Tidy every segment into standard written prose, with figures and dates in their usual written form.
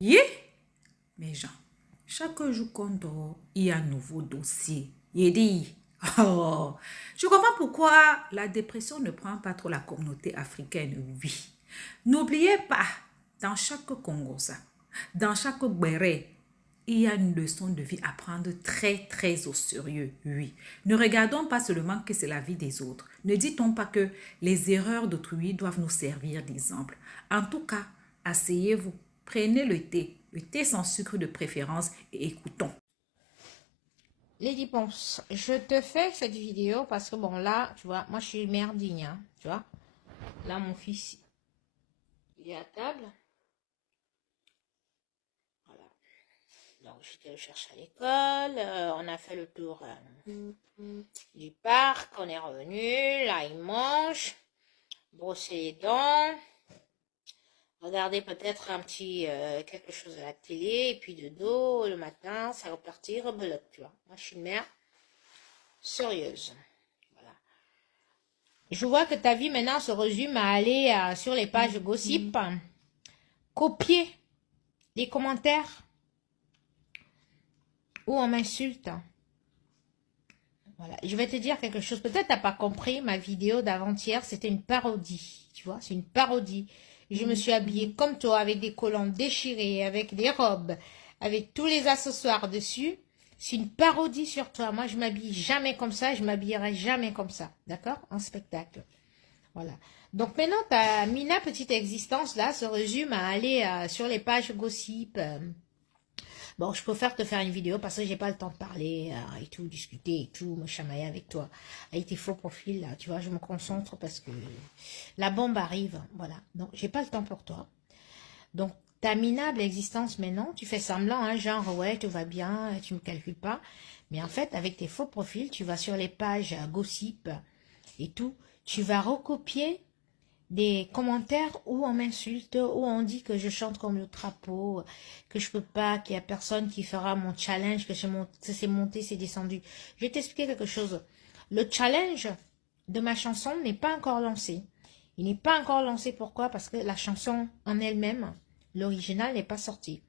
Yeah, mes gens, chaque jour qu'on dort, il y a un nouveau dossier. Il dit, oh, je comprends pourquoi la dépression ne prend pas trop la communauté africaine, oui. N'oubliez pas, dans chaque Congosa, dans chaque Béré, il y a une leçon de vie à prendre très, très au sérieux, oui. Ne regardons pas seulement que c'est la vie des autres. Ne dit-on pas que les erreurs d'autrui doivent nous servir d'exemple. En tout cas, asseyez-vous, prenez le thé sans sucre de préférence et écoutons. Lady Ponce, je te fais cette vidéo parce que bon là, tu vois, moi je suis mère digne, hein, tu vois. Là mon fils, il est à table. Voilà. Donc j'étais le chercher à l'école, on a fait le tour du parc, on est revenu, là il mange, brosser les dents, regarder peut-être un petit quelque chose à la télé, et puis de dos le matin, ça repartit, rebelote, tu vois. Moi je suis une mère sérieuse. Voilà. Je vois que ta vie maintenant se résume à aller sur les pages gossip, copier les commentaires où on m'insulte. Voilà. Je vais te dire quelque chose. Peut-être tu n'as pas compris ma vidéo d'avant-hier. C'était une parodie. Tu vois, c'est une parodie. Je me suis habillée comme toi avec des collants déchirés, avec des robes, avec tous les accessoires dessus. C'est une parodie sur toi. Moi, je m'habille jamais comme ça. Je m'habillerai jamais comme ça. D'accord? En spectacle. Voilà. Donc maintenant, ta Mina petite existence là se résume à aller sur les pages gossip. Bon, je préfère te faire une vidéo parce que j'ai pas le temps de parler et tout, discuter et tout, me chamailler avec toi. Avec tes faux profils là, tu vois, je me concentre parce que la bombe arrive. Voilà. Donc, j'ai pas le temps pour toi. Donc, ta minable existence maintenant, tu fais semblant, hein, genre, ouais, tout va bien, tu me calcules pas. Mais en fait, avec tes faux profils, tu vas sur les pages gossip et tout, tu vas recopier des commentaires où on m'insulte, où on dit que je chante comme le crapaud, que je peux pas, qu'il y a personne qui fera mon challenge, que c'est monté, c'est descendu. Je vais t'expliquer quelque chose. Le challenge de ma chanson n'est pas encore lancé. Il n'est pas encore lancé, pourquoi? Parce que la chanson en elle-même, l'original n'est pas sorti.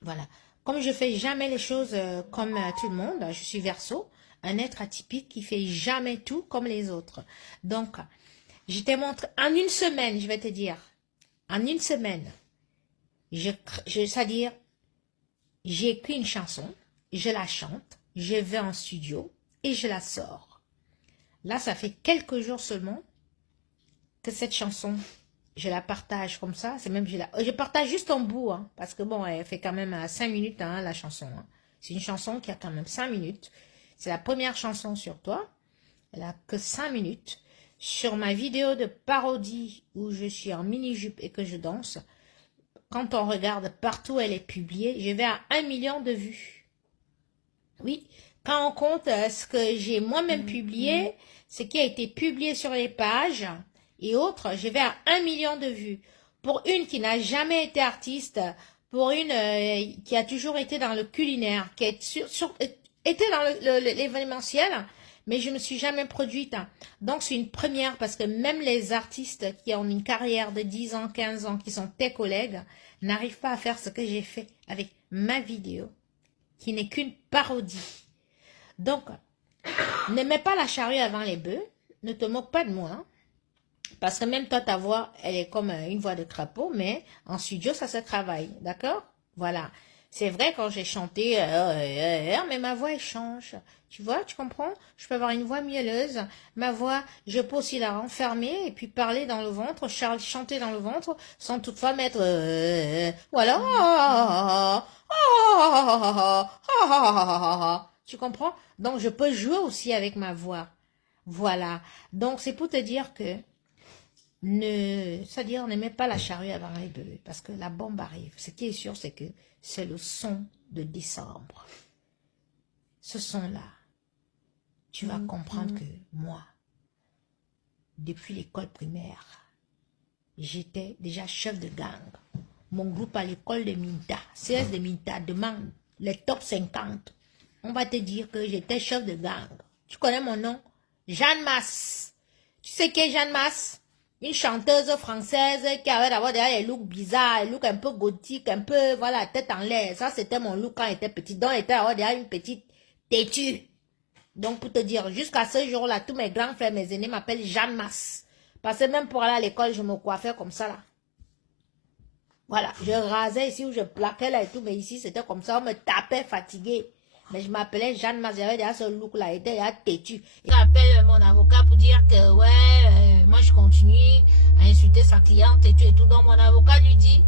Voilà. Comme je fais jamais les choses comme tout le monde, je suis Verseau, un être atypique qui fait jamais tout comme les autres. Donc, je t'ai montré en une semaine, je vais te dire, en une semaine, c'est-à-dire, j'ai écrit une chanson, je la chante, je vais en studio et je la sors. Là, ça fait quelques jours seulement que cette chanson, je la partage comme ça. C'est même je partage juste en bout, hein, parce que bon, elle fait quand même 5 minutes, hein, la chanson. Hein. C'est une chanson qui a quand même 5 minutes. C'est la première chanson sur toi. Elle a que 5 minutes. Sur ma vidéo de parodie où je suis en mini-jupe et que je danse, quand on regarde partout, elle est publiée, je vais à 1 million de vues. Oui, quand on compte ce que j'ai moi-même publié, ce qui a été publié sur les pages et autres, je vais à 1 million de vues. Pour une qui n'a jamais été artiste, pour une qui a toujours été dans le culinaire, qui a été dans l'événementiel, mais je ne me suis jamais produite. Donc c'est une première parce que même les artistes qui ont une carrière de 10 ans, 15 ans, qui sont tes collègues, n'arrivent pas à faire ce que j'ai fait avec ma vidéo, qui n'est qu'une parodie. Donc, ne mets pas la charrue avant les bœufs, ne te moque pas de moi, parce que même toi, ta voix, elle est comme une voix de crapaud, mais en studio, ça se travaille, d'accord? Voilà. C'est vrai, quand j'ai chanté, mais ma voix, elle change. Tu vois, tu comprends? Je peux avoir une voix mielleuse. Ma voix, je peux aussi la renfermer et puis parler dans le ventre, chanter dans le ventre, sans toutefois mettre... ou alors... Tu comprends? Donc, je peux jouer aussi avec ma voix. Voilà. Donc, c'est pour te dire que c'est-à-dire, ne met pas la charrue avant les bœufs, parce que la bombe arrive. Ce qui est sûr, c'est que c'est le son de décembre. Ce son-là, tu vas comprendre que moi, depuis l'école primaire, j'étais déjà chef de gang. Mon groupe à l'école de Minta, CS de Minta, demande les top 50. On va te dire que j'étais chef de gang. Tu connais mon nom? Jeanne Masse. Tu sais qui est Jeanne Masse? Une chanteuse française qui avait d'abord des looks bizarres, des looks un peu gothiques, un peu, voilà, tête en l'air. Ça, c'était mon look quand j'étais petite. Donc, j'étais déjà une petite têtue. Donc, pour te dire, jusqu'à ce jour-là, tous mes grands frères, mes aînés m'appellent Jeanne Masse. Parce que même pour aller à l'école, je me coiffais comme ça, là. Voilà, je rasais ici où je plaquais là et tout, mais ici, c'était comme ça, on me tapait fatigué. Mais je m'appelais Jeanne Masse, j'avais déjà ce look-là, j'étais déjà têtue. J'appelle mon avocat pour dire que, ouais, moi, je continue à insulter sa cliente et tout. Donc, mon avocat lui dit,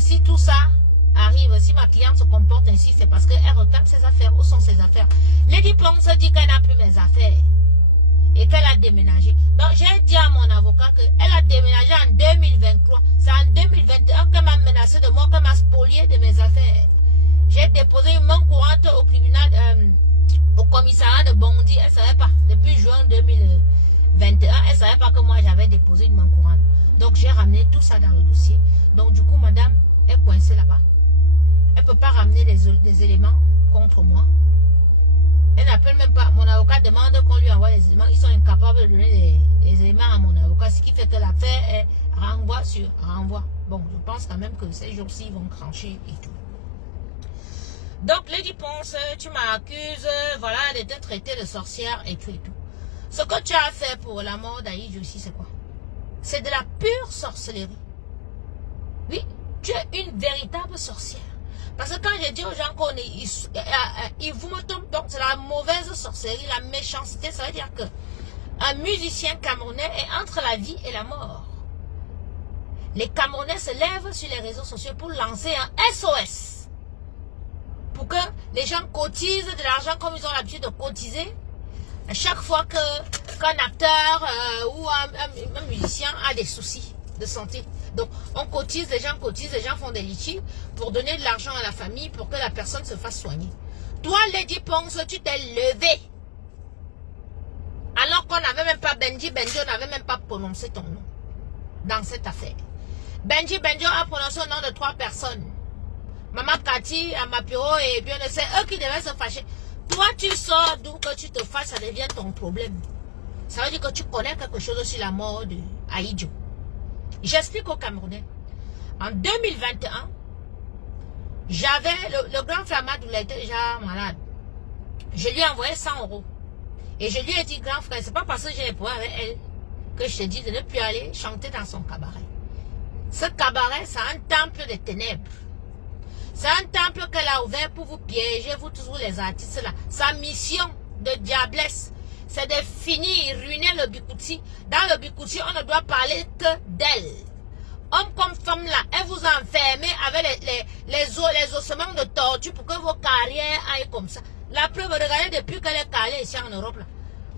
si tout ça arrive, si ma cliente se comporte ainsi, c'est parce qu'elle réclame ses affaires. Où sont ses affaires? Lady Ponce dit qu'elle n'a plus mes affaires et qu'elle a déménagé. Donc, j'ai dit à mon avocat qu'elle a déménagé en 2023. C'est en 2021 qu'elle m'a menacé de mort, qu'elle m'a spolié de mes affaires. J'ai déposé une main courante au tribunal, au commissariat de Bondy. Elle ne savait pas. Depuis juin 2021, elle ne savait pas que moi j'avais déposé une main courante. Donc, j'ai ramené tout ça dans le dossier. Donc, du coup, madame est coincée là-bas. Elle ne peut pas ramener des éléments contre moi. Elle n'appelle même pas. Mon avocat demande qu'on lui envoie les éléments. Ils sont incapables de donner des éléments à mon avocat. Ce qui fait que l'affaire est renvoi sur renvoi. Bon, je pense quand même que ces jours-ci, ils vont crancher et tout. Donc, Lady Ponce, tu m'accuses, voilà, de te traiter de sorcière et tout et tout. Ce que tu as fait pour la mort d'Aïdjo ici, c'est quoi? C'est de la pure sorcellerie. Oui, tu es une véritable sorcière. Parce que quand je dis aux gens qu'on est, ils vous me tombent, donc c'est la mauvaise sorcellerie, la méchanceté, ça veut dire que un musicien camerounais est entre la vie et la mort. Les Camerounais se lèvent sur les réseaux sociaux pour lancer un SOS. Pour que les gens cotisent de l'argent comme ils ont l'habitude de cotiser. À chaque fois qu'un acteur ou un musicien a des soucis de santé. Donc, on cotise, les gens font des litiges pour donner de l'argent à la famille pour que la personne se fasse soigner. Toi, Lady Ponce, tu t'es levé. Alors qu'on n'avait même pas Benji, on n'avait même pas prononcé ton nom dans cette affaire. Benji a prononcé le nom de 3 personnes. Maman Cathy, Amapiro et bien c'est eux qui devaient se fâcher. Toi, tu sors d'où que tu te fâches, ça devient ton problème. Ça veut dire que tu connais quelque chose sur la mort d'Aïdjo. J'explique aux Camerounais. En 2021, j'avais le grand frère Amadou, il était déjà malade. Je lui ai envoyé 100 €. Et je lui ai dit, grand frère, c'est pas parce que j'ai les pouvoirs avec elle que je te dis de ne plus aller chanter dans son cabaret. Ce cabaret, c'est un temple des ténèbres. C'est un temple qu'elle a ouvert pour vous piéger, vous tous les artistes là. Sa mission de diablesse, c'est de finir, ruiner le Bikouti. Dans le Bikouti, on ne doit parler que d'elle. Homme comme femme là, elle vous enfermez avec les ossements de tortue pour que vos carrières aillent comme ça. La preuve, regardez depuis qu'elle est calée ici en Europe là.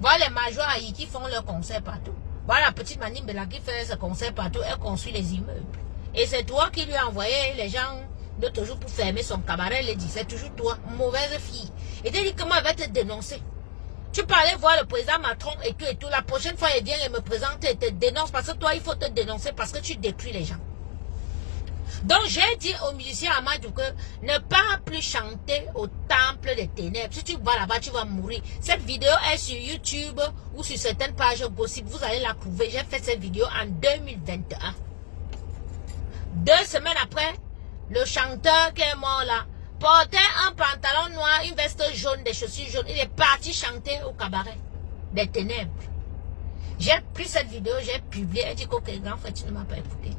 Voilà les majors qui font leurs concerts partout. Voilà la petite Manimbe là qui fait ses concerts partout, elle construit les immeubles. Et c'est toi qui lui as envoyé les gens de toujours pour fermer son cabaret, elle dit, c'est toujours toi, mauvaise fille. Et tu dis comment elle va te dénoncer. Tu peux aller voir le président Macron et tout. La prochaine fois, il vient et me présente et te dénonce parce que toi, il faut te dénoncer parce que tu détruis les gens. Donc, j'ai dit aux musiciens Amadou que ne pas plus chanter au temple des ténèbres. Si tu vas là-bas, tu vas mourir. Cette vidéo est sur YouTube ou sur certaines pages gossip. Vous allez la trouver. J'ai fait cette vidéo en 2021. 2 semaines après, le chanteur qui est mort là, portait un pantalon noir, une veste jaune, des chaussures jaunes. Il est parti chanter au cabaret des ténèbres. J'ai pris cette vidéo, j'ai publié. Elle dit que ok, grand frère, tu ne m'as pas écouté.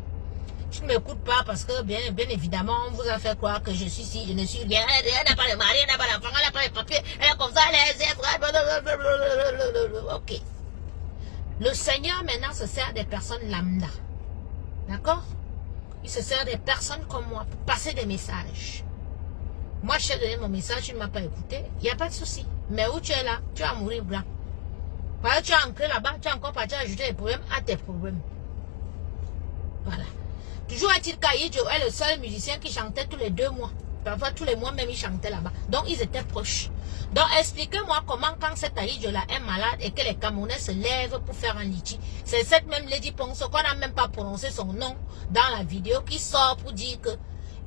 Tu ne m'écoutes pas parce que bien évidemment, on vous a fait croire que je suis ici, je ne suis rien. Elle n'a pas de mari, elle n'a pas d'enfant, elle n'a pas de papier, elle est comme ça, elle est... Ok. Le Seigneur maintenant se sert des personnes lambda. D'accord? Il se sert des personnes comme moi pour passer des messages. Moi, je t'ai donné mon message, tu ne m'as pas écouté. Il n'y a pas de souci. Mais où tu es là, tu vas mourir blanc. Parce que tu as ancré là-bas, tu as encore parti ajouter des problèmes à tes problèmes. Voilà. Toujours est-il qu'Aïdjo est le seul musicien qui chantait tous les 2 mois. Parfois, tous les mois même, il chantait là-bas. Donc, ils étaient proches. Donc, expliquez-moi comment, quand cette Aïdjo-là est malade et que les Camerounais se lèvent pour faire un litchi, c'est cette même Lady Ponce qu'on n'a même pas prononcé son nom dans la vidéo qui sort pour dire que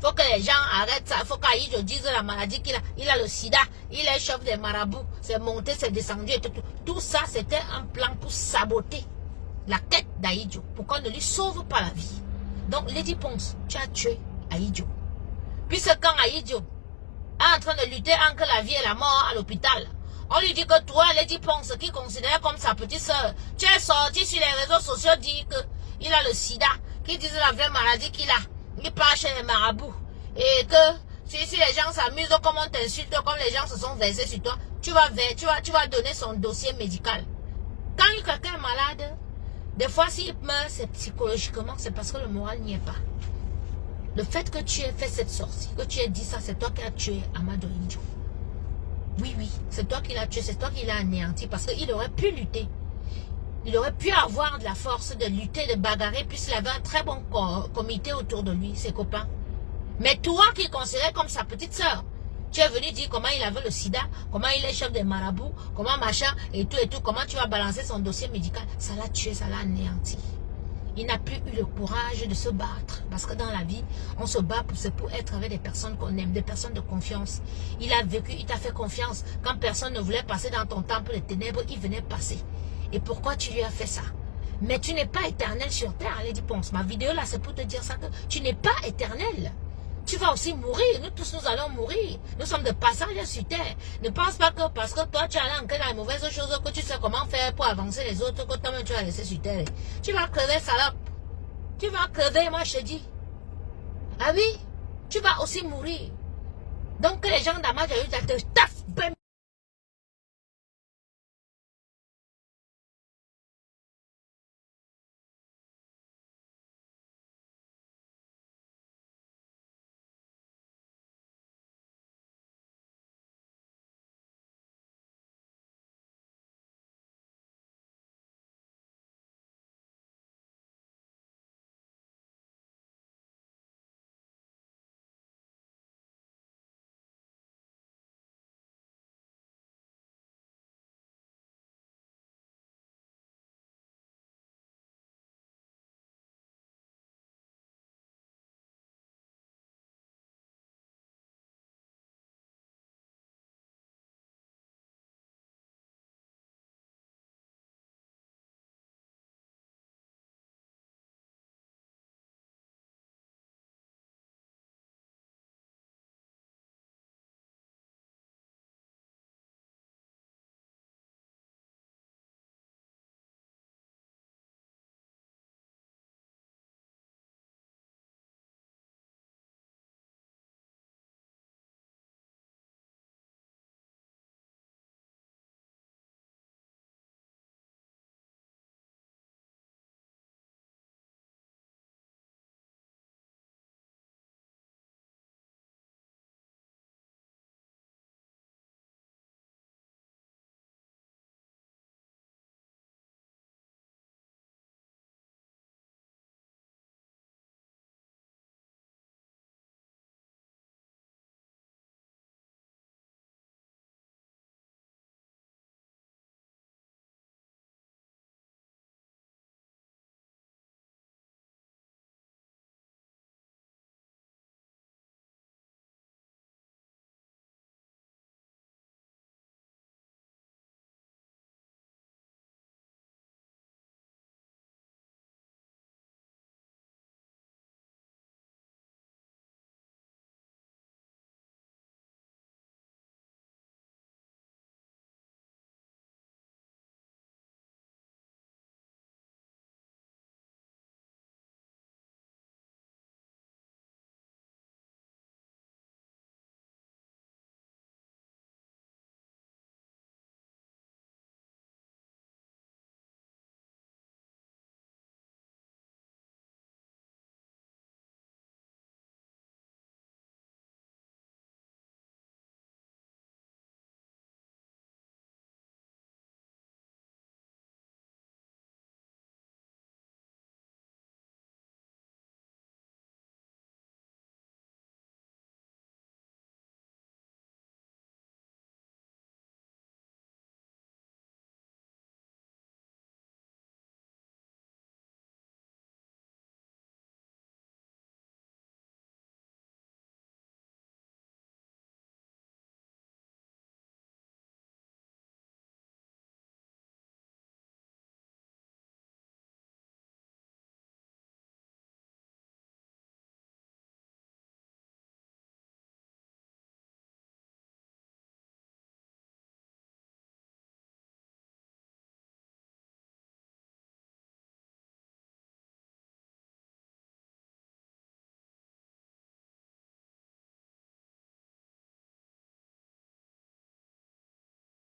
faut que les gens arrêtent ça. Il faut qu'Aïdjo dise la maladie qu'il a. Il a le sida, il est chef des marabouts, c'est monté, c'est descendu et tout. Tout ça, c'était un plan pour saboter la quête d'Aïdjo pour qu'on ne lui sauve pas la vie. Donc, Lady Ponce, tu as tué Aïdjo. Puisque quand Aïdjo est en train de lutter entre la vie et la mort à l'hôpital, on lui dit que toi, Lady Ponce, qui considère comme sa petite soeur, tu es sorti sur les réseaux sociaux dire qu'il a le sida, qu'il dit la vraie maladie qu'il a. Il part chez les marabouts. Et que si les gens s'amusent, comme on t'insulte, comme les gens se sont versés sur toi, tu vas donner son dossier médical. Quand quelqu'un est malade, des fois s'il meurt, c'est psychologiquement, c'est parce que le moral n'y est pas. Le fait que tu aies fait cette sortie, que tu aies dit ça, c'est toi qui as tué Amadou Aïdjo. Oui, oui, c'est toi qui l'as tué, c'est toi qui l'as anéanti, parce qu'il aurait pu lutter. Il aurait pu avoir de la force de lutter, de bagarrer, puisqu'il avait un très bon comité autour de lui, ses copains. Mais toi qui considères comme sa petite sœur, tu es venu dire comment il avait le sida, comment il est chef des marabouts, comment machin, et tout, comment tu vas balancer son dossier médical. Ça l'a tué, ça l'a anéanti. Il n'a plus eu le courage de se battre. Parce que dans la vie, on se bat pour être avec des personnes qu'on aime, des personnes de confiance. Il a vécu, il t'a fait confiance. Quand personne ne voulait passer dans ton temple de ténèbres, il venait passer. Et pourquoi tu lui as fait ça? Mais tu n'es pas éternel sur terre, Lady Ponce. Ma vidéo là, c'est pour te dire ça, que tu n'es pas éternel. Tu vas aussi mourir. Nous tous, nous allons mourir. Nous sommes de passage sur terre. Ne pense pas que parce que toi, tu es allé ancrer dans les mauvaises choses, que tu sais comment faire pour avancer les autres, que toi-même, tu vas laisser sur terre. Tu vas crever, salope. Tu vas crever, moi, je te dis. Ah oui, tu vas aussi mourir. Donc, que les gens d'Amadou te taffent,